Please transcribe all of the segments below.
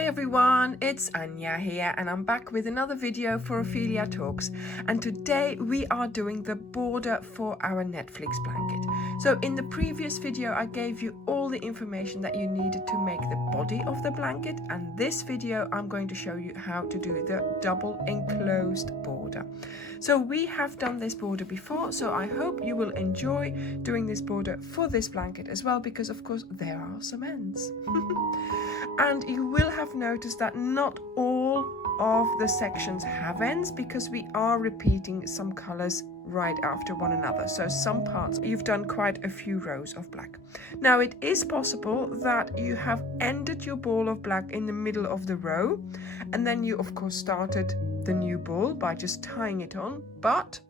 Hi everyone, it's Anja here and I'm back with another video for Ophelia Talks, and today we are doing the border for our Netflix blanket. So in the previous video I gave you all the information that you needed to make the body of the blanket, and this video I'm going to show you how to do the double enclosed border. So we have done this border before, so I hope you will enjoy doing this border for this blanket as well, because of course there are some ends. And you will have noticed that not all of the sections have ends, because we are repeating some colors right after one another. So some parts you've done quite a few rows of black. Now it is possible that you have ended your ball of black in the middle of the row, and then you of course started the new ball by just tying it on, but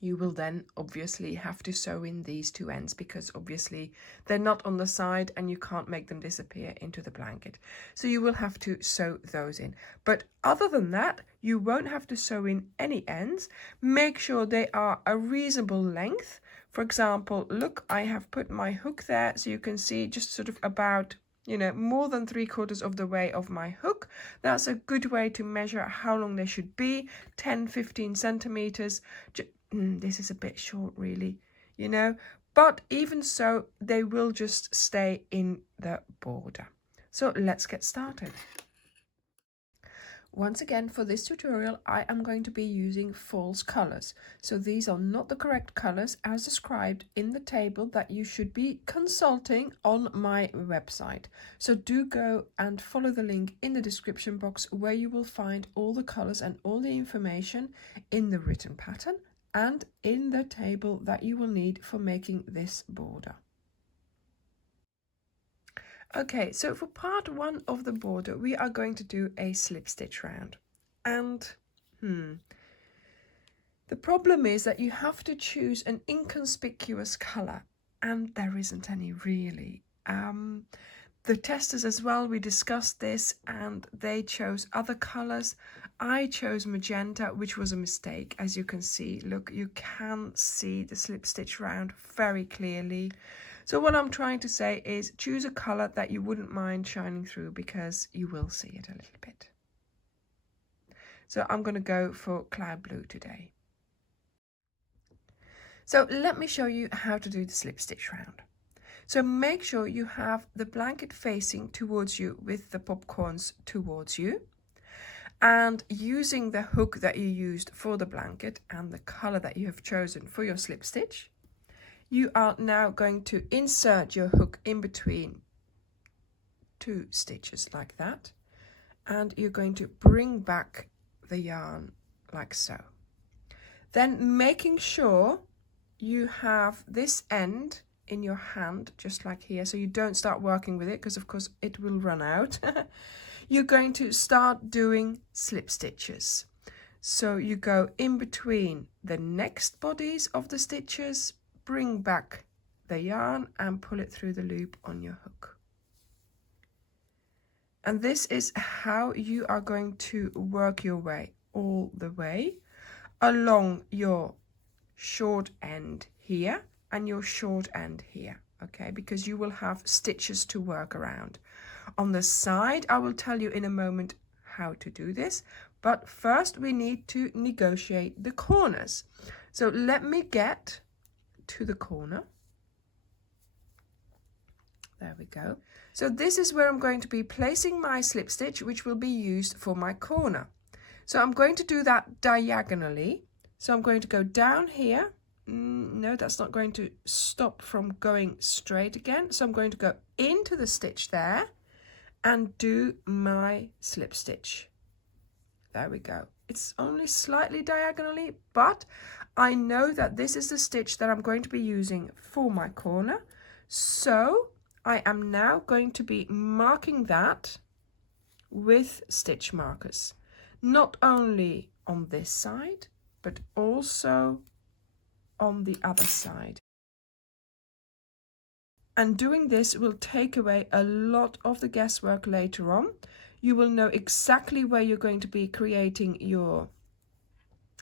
you will then obviously have to sew in these two ends, because obviously they're not on the side and you can't make them disappear into the blanket. So you will have to sew those in. But other than that, you won't have to sew in any ends. Make sure they are a reasonable length. For example, look, I have put my hook there so you can see just sort of about, more than 3/4 of the way of my hook. That's a good way to measure how long they should be, 10-15 centimeters. This is a bit short really, but even so they will just stay in the border. So let's get started. Once again, for this tutorial I am going to be using false colors, so these are not the correct colors as described in the table that you should be consulting on my website. So do go and follow the link in the description box, where you will find all the colors and all the information in the written pattern and in the table that you will need for making this border. Okay, so for part one of the border we are going to do a slip stitch round, and the problem is that you have to choose an inconspicuous color, and there isn't any really. The testers as well, we discussed this and they chose other colors. I chose magenta, which was a mistake. As you can see, look, you can see the slip stitch round very clearly. So what I'm trying to say is choose a color that you wouldn't mind shining through, because you will see it a little bit. So I'm going to go for cloud blue today. So let me show you how to do the slip stitch round. So make sure you have the blanket facing towards you with the popcorns towards you, and using the hook that you used for the blanket and the color that you have chosen for your slip stitch, you are now going to insert your hook in between two stitches like that, and you're going to bring back the yarn like so. Then making sure you have this end in your hand just like here, so you don't start working with it, because of course it will run out. You're going to start doing slip stitches. So you go in between the next bodies of the stitches, bring back the yarn and pull it through the loop on your hook. And this is how you are going to work your way all the way along your short end here and your short end here, okay, because you will have stitches to work around. On the side I will tell you in a moment how to do this, but first we need to negotiate the corners. So let me get to the corner. There we go. So this is where I'm going to be placing my slip stitch, which will be used for my corner. So I'm going to do that diagonally. So I'm going to go down here. No, that's not going to stop from going straight again. So I'm going to go into the stitch there and do my slip stitch. There we go. It's only slightly diagonally, but I know that this is the stitch that I'm going to be using for my corner. So I am now going to be marking that with stitch markers, not only on this side, but also on the other side. And doing this will take away a lot of the guesswork later on. You will know exactly where you're going to be creating your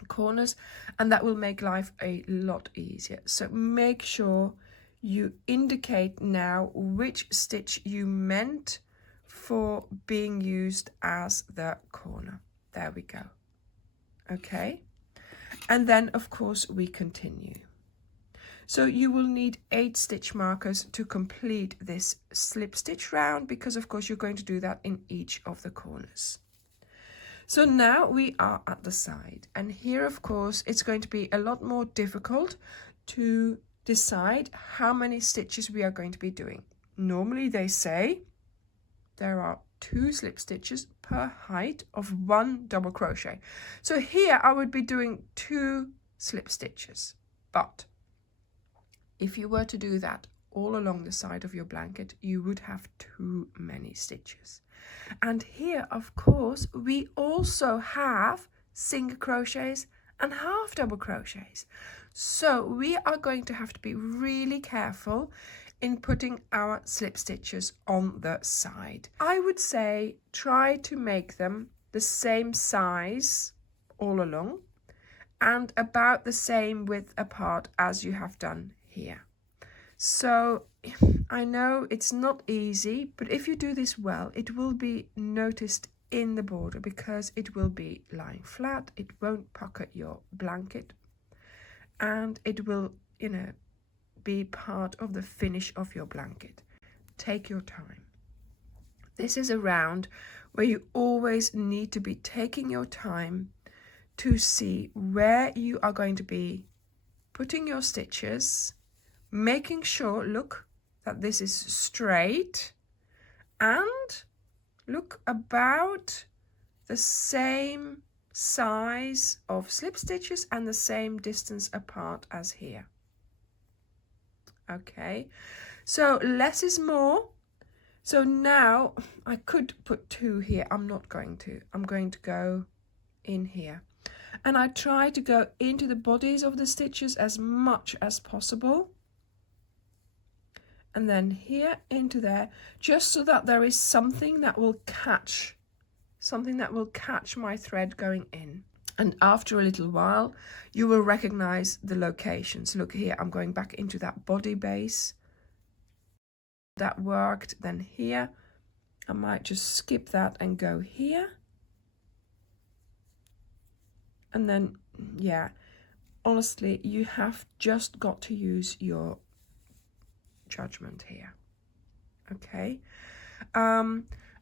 corners, and that will make life a lot easier. So make sure you indicate now which stitch you meant for being used as the corner. There we go. Okay, and then of course we continue. So you will need 8 stitch markers to complete this slip stitch round, because of course you're going to do that in each of the corners. So now we are at the side, and here of course it's going to be a lot more difficult to decide how many stitches we are going to be doing. Normally they say there are 2 slip stitches per height of 1 double crochet. So here I would be doing 2 slip stitches, but if you were to do that all along the side of your blanket, you would have too many stitches. And here, of course, we also have single crochets and half double crochets. So we are going to have to be really careful in putting our slip stitches on the side. I would say try to make them the same size all along and about the same width apart as you have done here. So I know it's not easy, but if you do this well, it will be noticed in the border because it will be lying flat, it won't pocket your blanket, and it will, you know, be part of the finish of your blanket. Take your time. This is a round where you always need to be taking your time to see where you are going to be putting your stitches, making sure, look, that this is straight and look about the same size of slip stitches and the same distance apart as here. Okay, so less is more. So now I could put 2 here. I'm not going to. I'm going to go in here. And I try to go into the bodies of the stitches as much as possible. And then here into there, just so that there is something that will catch my thread going in. And after a little while, you will recognize the locations. Look here, I'm going back into that body base. That worked. Then here, I might just skip that and go here. And then, yeah, honestly, you have just got to use your judgment here. Okay.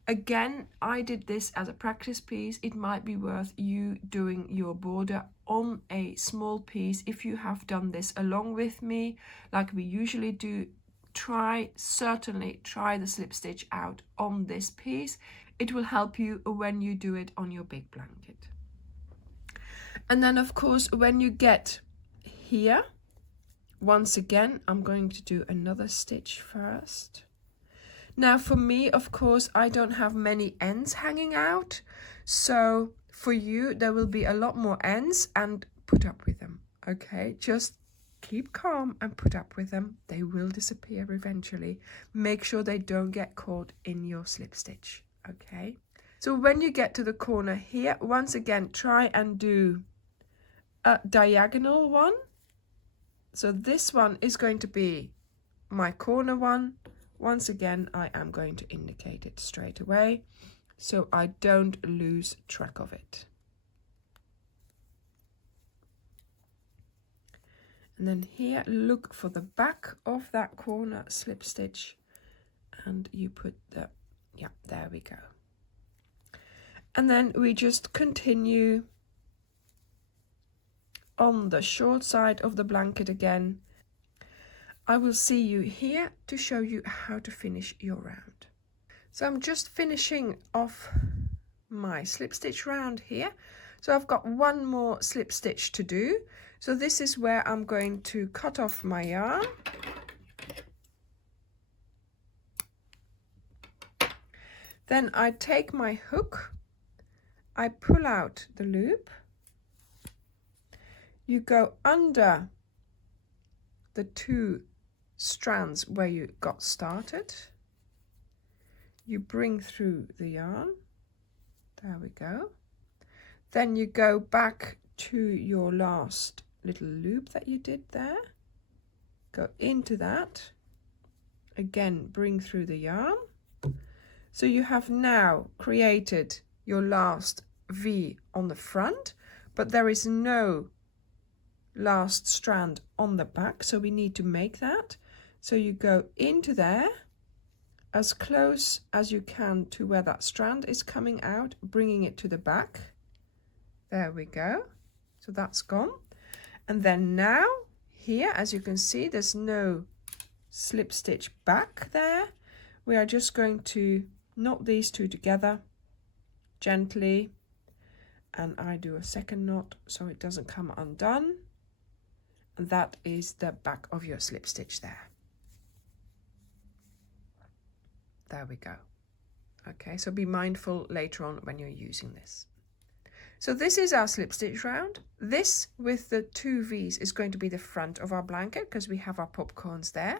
Again, I did this as a practice piece. It might be worth you doing your border on a small piece. If you have done this along with me, like we usually do, certainly try the slip stitch out on this piece. It will help you when you do it on your big blanket. And then of course, when you get here, once again, I'm going to do another stitch first. Now for me, of course, I don't have many ends hanging out. So for you, there will be a lot more ends, and put up with them. Okay, just keep calm and put up with them. They will disappear eventually. Make sure they don't get caught in your slip stitch. Okay, so when you get to the corner here, once again, try and do a diagonal one. So this one is going to be my corner one. Once again, I am going to indicate it straight away so I don't lose track of it. And then here, look for the back of that corner slip stitch, and you put the, yeah, there we go. And then we just continue on the short side of the blanket again. I will see you here to show you how to finish your round. So I'm just finishing off my slip stitch round here. So I've got one more slip stitch to do. So this is where I'm going to cut off my yarn. Then I take my hook, I pull out the loop. You go under the 2 strands where you got started. You bring through the yarn. There we go. Then you go back to your last little loop that you did there. Go into that. Again, bring through the yarn. So you have now created your last V on the front, but there is no last strand on the back, so we need to make that. So you go into there as close as you can to where that strand is coming out, bringing it to the back. There we go. So that's gone. And then now here, as you can see, there's no slip stitch back there. We are just going to knot these two together gently, and I do a second knot so it doesn't come undone, and that is the back of your slip stitch there. There we go. Okay, so be mindful later on when you're using this. So this is our slip stitch round. This with the two V's is going to be the front of our blanket because we have our popcorns there.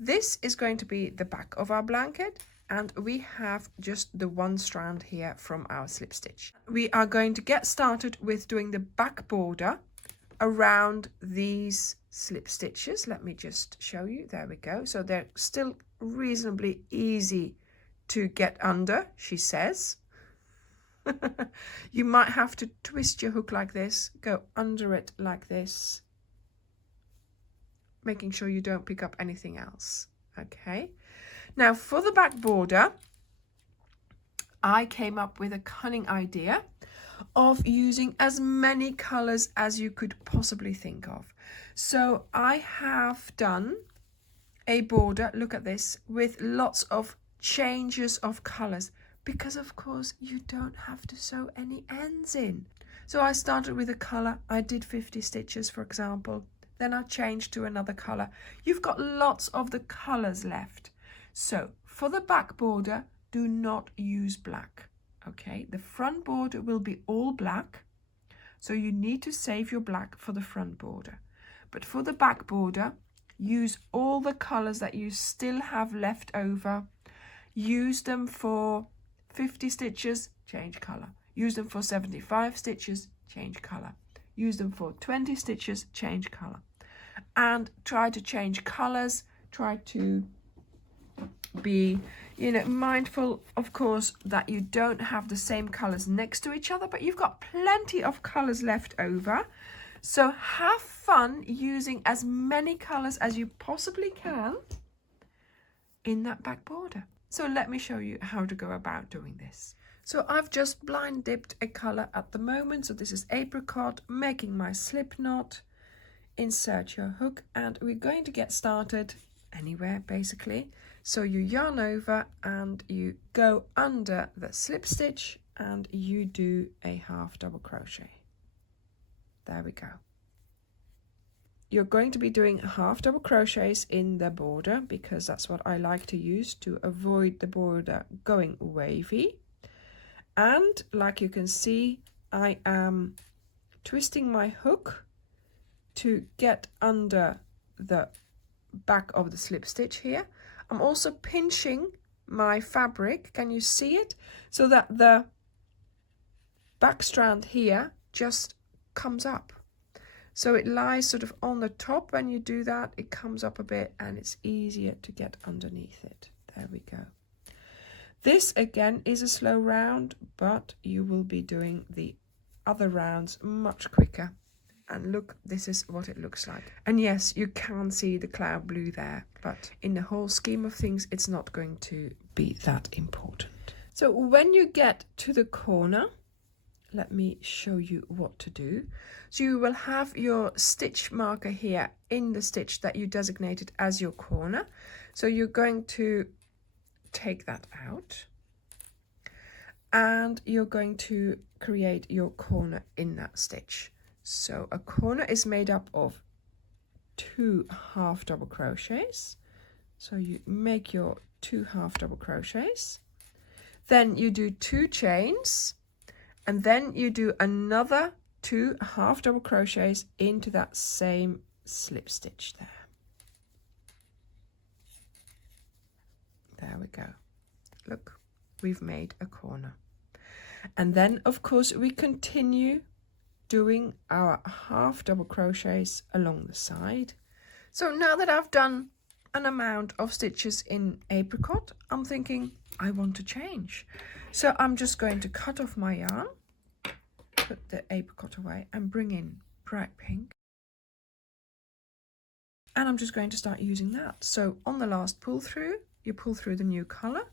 This is going to be the back of our blanket, and we have just the one strand here from our slip stitch. We are going to get started with doing the back border around these slip stitches. Let me just show you. There we go. So they're still reasonably easy to get under, she says. You might have to twist your hook like this, go under it like this, making sure you don't pick up anything else. Okay, now for the back border, I came up with a cunning idea of using as many colors as you could possibly think of. So I have done a border, look at this, with lots of changes of colors, because of course you don't have to sew any ends in. So I started with a color, I did 50 stitches for example, then I changed to another color. You've got lots of the colors left. So for the back border, do not use black. Okay, the front border will be all black, so you need to save your black for the front border. But for the back border, use all the colors that you still have left over. Use them for 50 stitches, change color. Use them for 75 stitches, change color. Use them for 20 stitches, change color. And try to change colors. Try to be, mindful, of course, that you don't have the same colors next to each other, but you've got plenty of colors left over. So have fun using as many colors as you possibly can in that back border. So let me show you how to go about doing this. So I've just blind dipped a color at the moment. So this is apricot, making my slip knot, insert your hook, and we're going to get started anywhere basically. So you yarn over and you go under the slip stitch and you do a half double crochet. There we go. You're going to be doing half double crochets in the border because that's what I like to use to avoid the border going wavy. And like you can see, I am twisting my hook to get under the back of the slip stitch here. I'm also pinching my fabric, can you see it? So that the back strand here just comes up. So it lies sort of on the top. When you do that, it comes up a bit and it's easier to get underneath it. There we go. This again is a slow round, but you will be doing the other rounds much quicker. And look, this is what it looks like. And yes, you can see the cloud blue there, but in the whole scheme of things, it's not going to be that important. So when you get to the corner, let me show you what to do. So you will have your stitch marker here in the stitch that you designated as your corner. So you're going to take that out and you're going to create your corner in that stitch. So a corner is made up of 2 half double crochets. So you make your 2 half double crochets, then you do 2 chains, and then you do another 2 half double crochets into that same slip stitch there. There we go. Look, we've made a corner. And then of course we continue doing our half double crochets along the side. So now that I've done an amount of stitches in apricot, I'm thinking I want to change. So I'm just going to cut off my yarn, put the apricot away and bring in bright pink. And I'm just going to start using that. So on the last pull through, you pull through the new colour.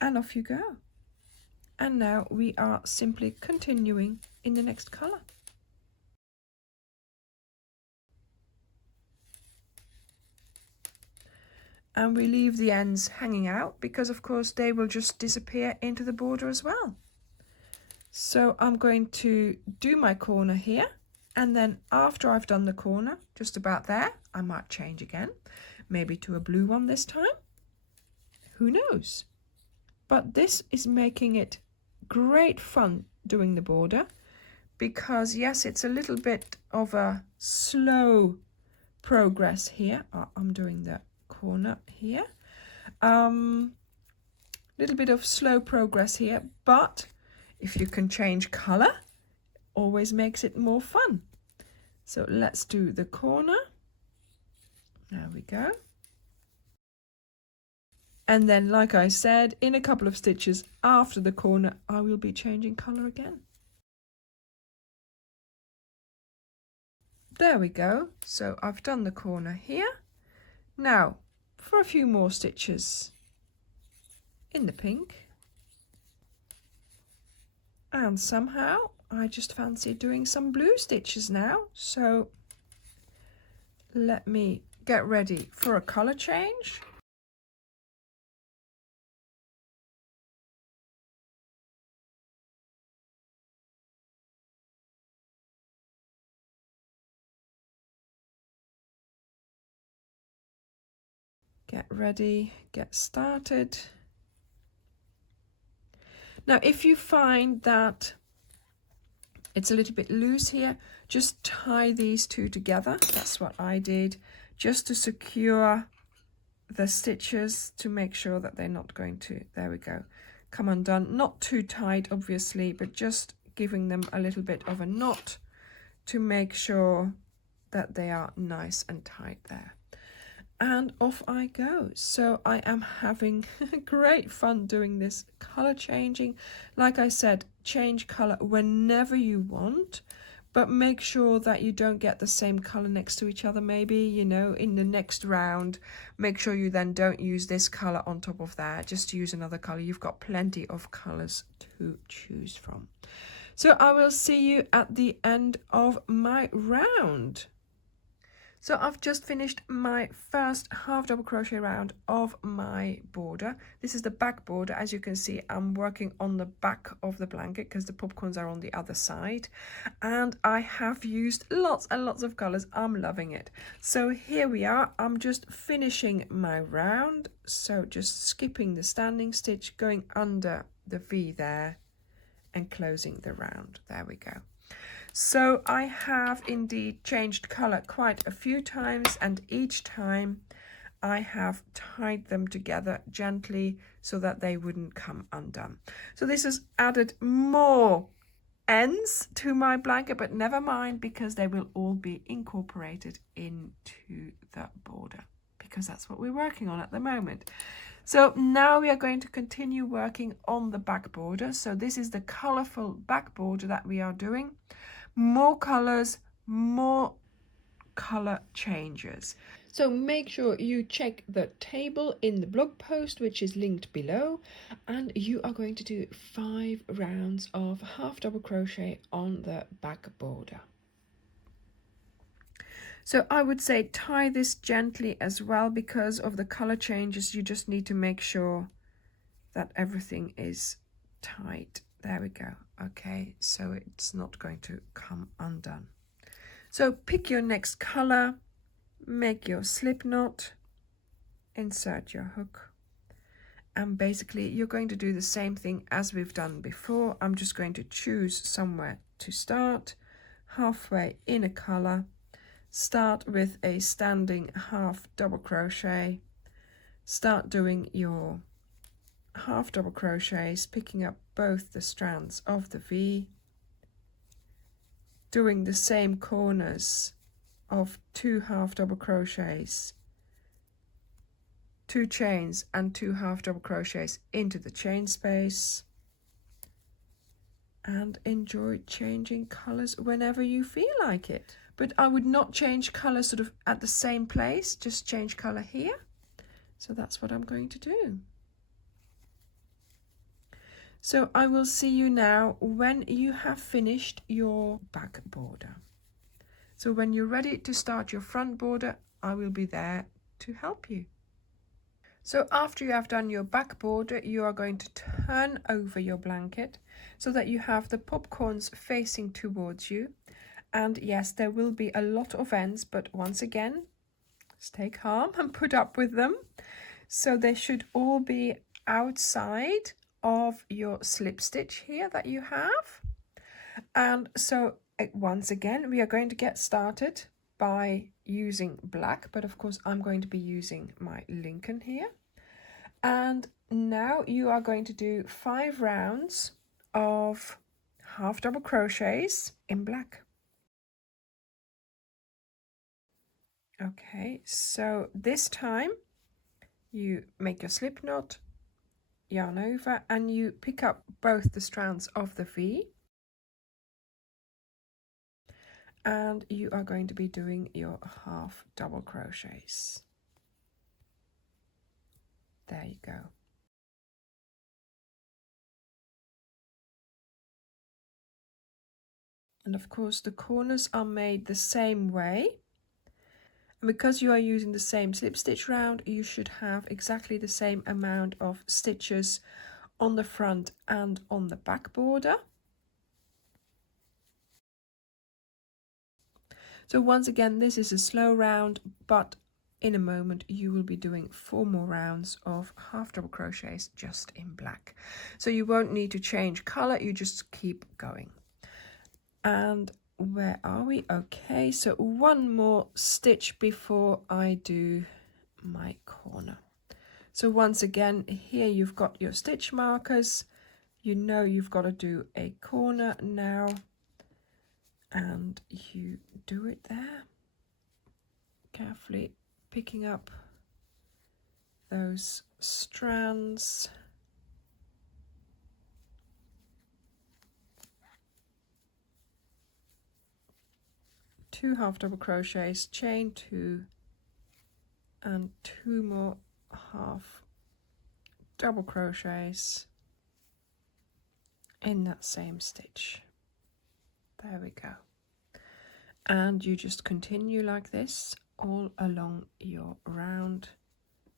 And off you go. And now we are simply continuing in the next colour. And we leave the ends hanging out because of course they will just disappear into the border as well. So I'm going to do my corner here, and then after I've done the corner, just about there, I might change again, maybe to a blue one this time. Who knows? But this is making it great fun doing the border because yes, it's a little bit of a slow progress here. I'm doing the corner here, little bit of slow progress here, but if you can change color, always makes it more fun. So let's do the corner. There we go. And then, like I said, in a couple of stitches after the corner, I will be changing color again. There we go. So I've done the corner here. Now for a few more stitches in the pink. And somehow I just fancy doing some blue stitches now. So let me get ready for a color change. Get ready, get started. Now, if you find that it's a little bit loose here, just tie these two together. That's what I did, just to secure the stitches, to make sure that they're not going to, there we go, come undone. Not too tight, obviously, but just giving them a little bit of a knot to make sure that they are nice and tight there. And off I go. So I am having great fun doing this color changing. Like I said, change color whenever you want, but make sure that you don't get the same color next to each other. Maybe, you know, in the next round, make sure you then don't use this color on top of that. Just use another color. You've got plenty of colors to choose from. So I will see you at the end of my round. So I've just finished my first half double crochet round of my border. This is the back border. As you can see, I'm working on the back of the blanket because the popcorns are on the other side. And I have used lots and lots of colors. I'm loving it. So here we are. I'm just finishing my round. So just skipping the standing stitch, going under the V there and closing the round. There we go. So I have indeed changed color quite a few times, and each time I have tied them together gently so that they wouldn't come undone. So this has added more ends to my blanket, but never mind, because they will all be incorporated into the border, because that's what we're working on at the moment. So now we are going to continue working on the back border. So this is the colorful back border that we are doing. More colors, more color changes. So make sure you check the table in the blog post, which is linked below, and you are going to do 5 rounds of half double crochet on the back border. So I would say tie this gently as well, because of the color changes. You just need to make sure that everything is tight. There we go. Okay, so it's not going to come undone. So pick your next color, make your slip knot, insert your hook, and basically you're going to do the same thing as we've done before. I'm just going to choose somewhere to start, halfway in a color, start with a standing half double crochet, start doing your half double crochets, picking up both the strands of the V, doing the same corners of 2 half double crochets, 2 chains and 2 half double crochets into the chain space, and enjoy changing colors whenever you feel like it. But I would not change color sort of at the same place, just change color here. So that's what I'm going to do. So I will see you now when you have finished your back border. So when you're ready to start your front border, I will be there to help you. So after you have done your back border, you are going to turn over your blanket so that you have the popcorns facing towards you. And yes, there will be a lot of ends, but once again, stay calm and put up with them. So they should all be outside of your slip stitch here that you have. And so once again, we are going to get started by using black, but of course I'm going to be using my Lincoln here. And now you are going to do 5 rounds of half double crochets in black. Okay, so this time you make your slip knot, yarn over, and you pick up both the strands of the V, and you are going to be doing your half double crochets. There you go. And of course the corners are made the same way. And because you are using the same slip stitch round, you should have exactly the same amount of stitches on the front and on the back border. So once again, this is a slow round, but in a moment you will be doing 4 more rounds of half double crochets just in black. So you won't need to change color, you just keep going. And where are we? Okay, so 1 more stitch before I do my corner. So once again, here you've got your stitch markers. You know you've got to do a corner now, and you do it there, carefully picking up those strands. Two half double crochets, chain 2, and 2 more half double crochets in that same stitch. There we go. And you just continue like this all along your round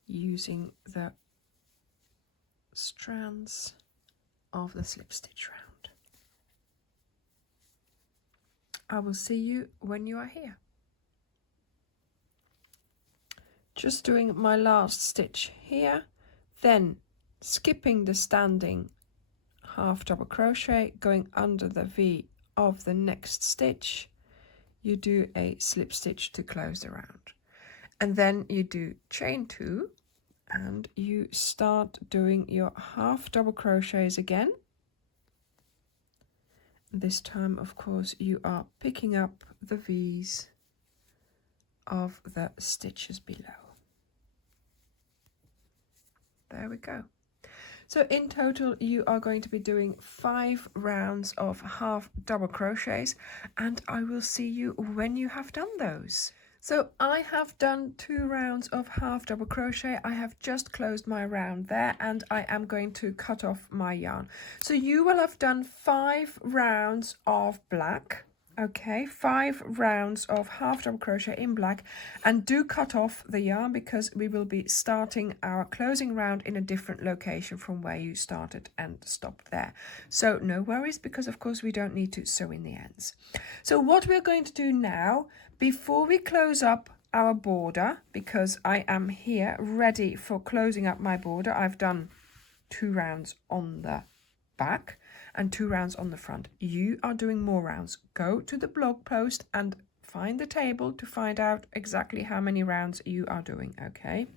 using the strands of the slip stitch round. I will see you when you are here. Just doing my last stitch here, then skipping the standing half double crochet, going under the V of the next stitch, you do a slip stitch to close the round, and then you do chain 2 and you start doing your half double crochets again. This time, of course, you are picking up the V's of the stitches below. There we go. So in total, you are going to be doing 5 rounds of half double crochets, and I will see you when you have done those. So I have done 2 rounds of half double crochet. I have just closed my round there, and I am going to cut off my yarn. So you will have done 5 rounds of black. Okay, 5 rounds of half double crochet in black, and do cut off the yarn because we will be starting our closing round in a different location from where you started and stopped there. So no worries, because of course we don't need to sew in the ends. So what we're going to do now, before we close up our border, because I am here ready for closing up my border, I've done 2 rounds on the back and 2 rounds on the front. You are doing more rounds. Go to the blog post and find the table to find out exactly how many rounds you are doing, okay?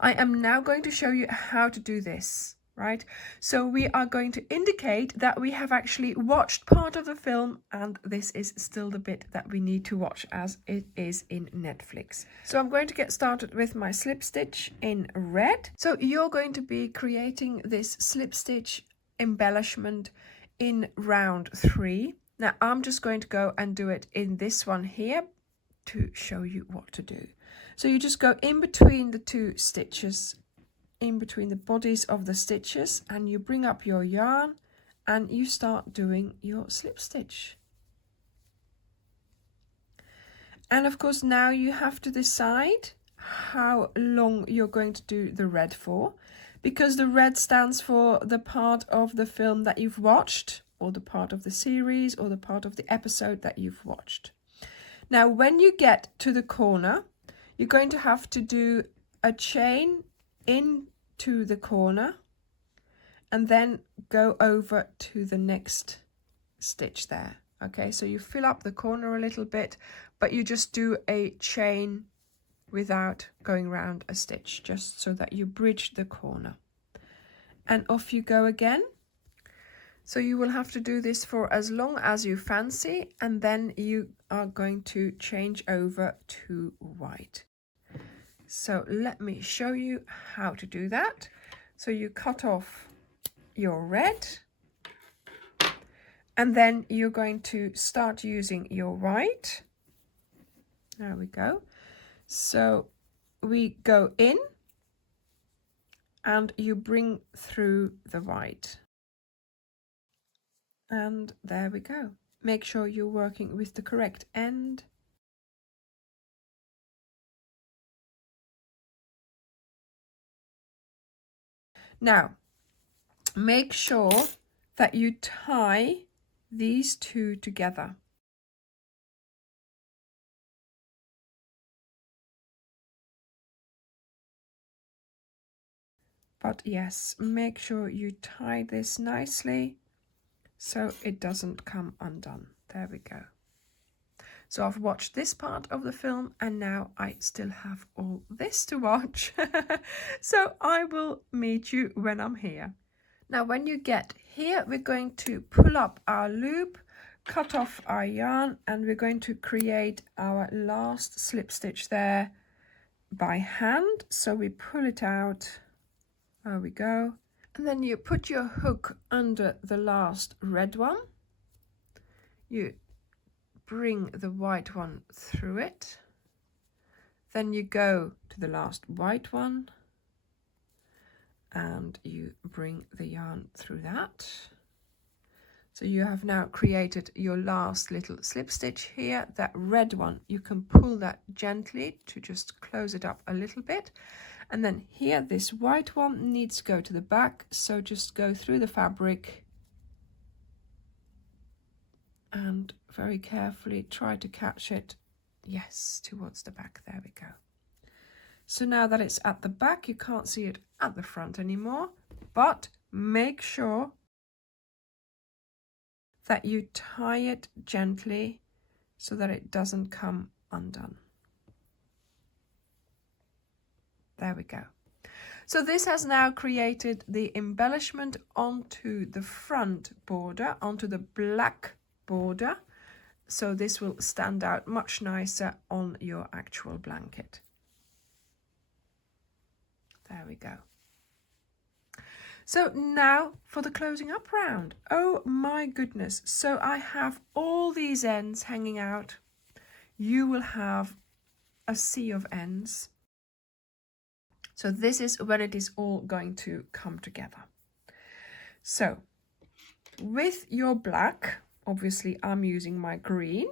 I am now going to show you how to do this. right? So we are going to indicate that we have actually watched part of the film, and this is still the bit that we need to watch as it is in Netflix. So I'm going to get started with my slip stitch in red. So you're going to be creating this slip stitch embellishment in round 3. Now I'm just going to go and do it in this one here to show you what to do. So you just go in between the 2 stitches, in between the bodies of the stitches, and you bring up your yarn and you start doing your slip stitch. And of course now you have to decide how long you're going to do the red for, because the red stands for the part of the film that you've watched, or the part of the series, or the part of the episode that you've watched. Now when you get to the corner, you're going to have to do a chain into the corner and then go over to the next stitch there. Okay, so you fill up the corner a little bit, but you just do a chain without going around a stitch, just so that you bridge the corner. And off you go again. So you will have to do this for as long as you fancy, and then you are going to change over to white. So let me show you how to do that. So you cut off your red, and then you're going to start using your white. There we go. So we go in and you bring through the white. And there we go. Make sure you're working with the correct end. Now, make sure that you tie these 2 together. But yes, make sure you tie this nicely so it doesn't come undone. There we go. So I've watched this part of the film and now I still have all this to watch. So I will meet you when I'm here. Now when you get here, we're going to pull up our loop, cut off our yarn, and we're going to create our last slip stitch there by hand. So we pull it out. There we go. And then you put your hook under the last red one. You bring the white one through it. Then you go to the last white one and you bring the yarn through that. So you have now created your last little slip stitch here. That red one, you can pull that gently to just close it up a little bit. And then here, this white one needs to go to the back. So just go through the fabric and very carefully try to catch it. Yes, towards the back. There we go. So now that it's at the back, you can't see it at the front anymore, but make sure that you tie it gently so that it doesn't come undone. There we go. So this has now created the embellishment onto the front border, onto the black border. So this will stand out much nicer on your actual blanket. There we go. So now for the closing up round. Oh my goodness. So I have all these ends hanging out. You will have a sea of ends. So this is when it is all going to come together. So with your black, obviously I'm using my green.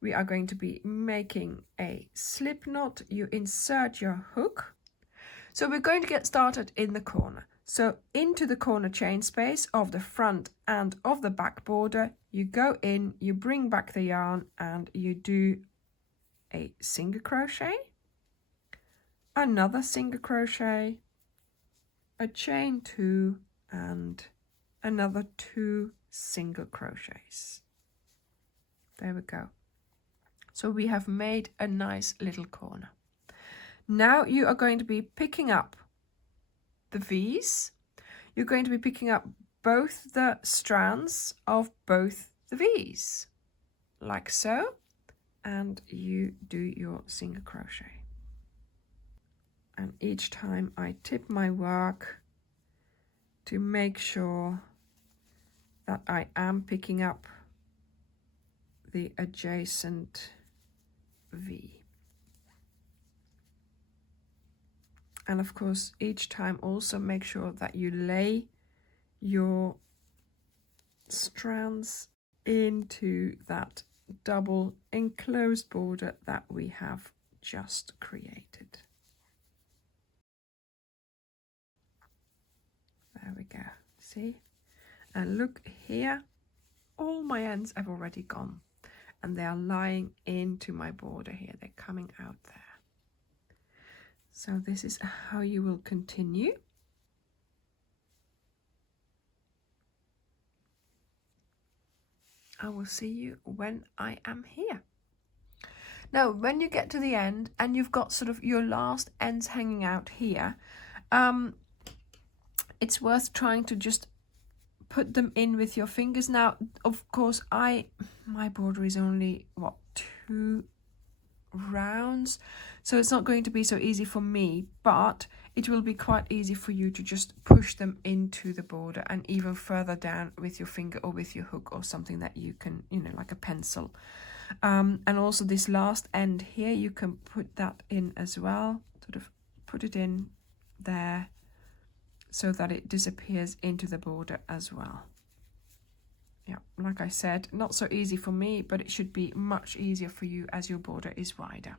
We are going to be making a slip knot. You insert your hook. So we're going to get started in the corner. So into the corner chain space of the front and of the back border, you go in, you bring back the yarn and you do a single crochet, another single crochet, a chain 2 and another 2 single crochets. There we go. So we have made a nice little corner. Now you are going to be picking up the V's. you're going to be picking up both the strands of both the V's, like so, and you do your single crochet. And each time I tip my work to make sure that I am picking up the adjacent V. And of course, each time also make sure that you lay your strands into that double enclosed border that we have just created. There we go, see? And look here, all my ends have already gone and they are lying into my border here. They're coming out there. So this is how you will continue. I will see you when I am here. Now, when you get to the end and you've got sort of your last ends hanging out here, it's worth trying to just put them in with your fingers. Now, of course, my border is only, what, 2 rounds, so it's not going to be so easy for me, but it will be quite easy for you to just push them into the border and even further down with your finger or with your hook or something that you can, you know, like a pencil. And also this last end here, you can put that in as well, sort of put it in there so that it disappears into the border as well. Yeah, like I said, not so easy for me, but it should be much easier for you as your border is wider.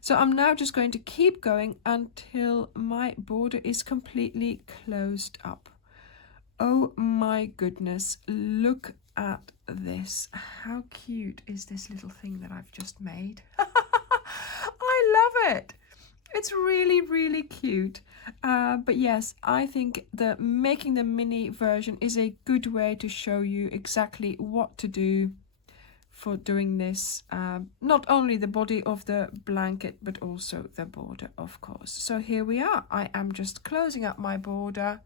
So I'm now just going to keep going until my border is completely closed up. Oh my goodness, look at this. How cute is this little thing that I've just made? I love it. It's really, really cute. But yes, I think making the mini version is a good way to show you exactly what to do for doing this. Not only the body of the blanket, but also the border, of course. So here we are. I am just closing up my border.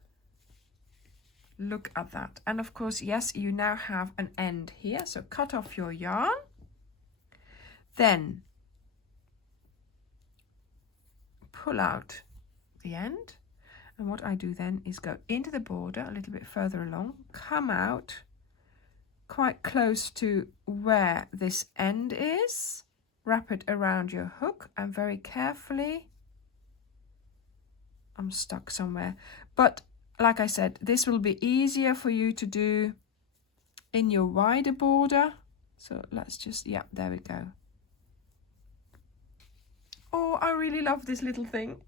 Look at that. And of course, yes, you now have an end here. So cut off your yarn. Then pull out the end. And what I do then is go into the border a little bit further along, come out quite close to where this end is, wrap it around your hook, and very carefully, I'm stuck somewhere, but like I said, this will be easier for you to do in your wider border. So let's just, yeah, there we go. Oh, I really love this little thing.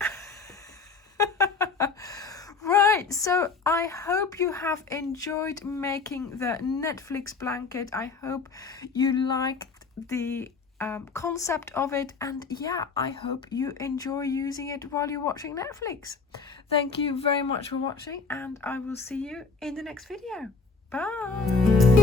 Right, so I hope you have enjoyed making the Netflix blanket. I hope you liked the concept of it, and yeah, I hope you enjoy using it while you're watching Netflix. Thank you very much for watching, and I will see you in the next video. Bye!